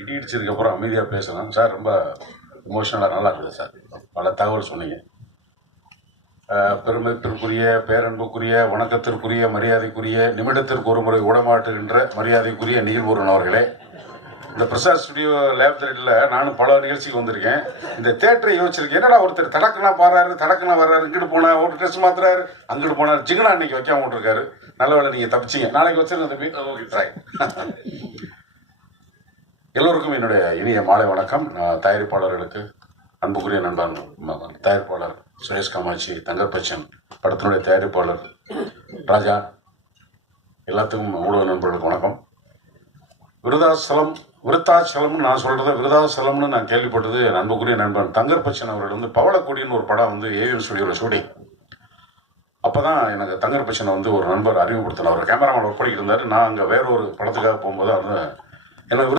இடி இடிச்சதுக்கப்புறம் அமைதியாக பேசலாம் சார். ரொம்ப இமோஷனலாக நல்லா இருக்குது சார். பல தகவல் சொன்னீங்க. பெருமதிப்பிற்குரிய, பேரன்புக்குரிய, வணக்கத்திற்குரிய, மரியாதைக்குரிய, நிமிடத்திற்கு ஒரு முறை உடமாட்டுகின்ற மரியாதைக்குரிய நீல்முருகன் அவர்களே, இந்த பிரசாத் ஸ்டுடியோ லேப் தியேட்டரில் நானும் பல நிகழ்ச்சிக்கு வந்திருக்கேன். இந்த தேட்டரை யோசிச்சிருக்கேன். என்னடா ஒருத்தர் தடக்கனா பாடுறாரு, தடக்கனா வர்றாரு, இங்கிட்டு போனா ஒரு ட்ரெஸ் மாத்துறாரு, அங்கிட்டு போனார், ஜிகனா அன்னைக்கு வைக்காம விட்டுருக்காரு. நல்ல வேலை நீங்கள் தப்பிச்சிங்க. நாளைக்கு வச்சிருந்த தம்பி. Okay try. எல்லோருக்கும் என்னுடைய இனிய மாலை வணக்கம். தயாரிப்பாளர்களுக்கு, அன்புக்குரிய நண்பன் தயாரிப்பாளர் சுரேஷ் காமாட்சி, தங்கர் பச்சன் படத்தினுடைய தயாரிப்பாளர் ராஜா, எல்லாத்துக்கும் ஊடக நண்பர்களுக்கு வணக்கம். விருத்தாச்சலம்னு நான் சொல்கிறத விருதாச்சலம்னு நான் கேள்விப்பட்டது அன்புக்குரிய நண்பன் தங்கர் பச்சன் அவர்கள் வந்து பவளக்கொடின்னு ஒரு படம் வந்து ஏவிஎம் ஸ்டுடியோவில் ஷூட்டிங். அப்போ தான் எனக்கு தங்கர் பச்சனை வந்து ஒரு நண்பர் அறிமுகப்படுத்தினார். அவர் கேமராமேன் ஒர்க் பண்ணிக்கிட்டு இருந்தார். நான் அங்கே வேற ஒரு படத்துக்காக போகும்போது வந்து எனக்கு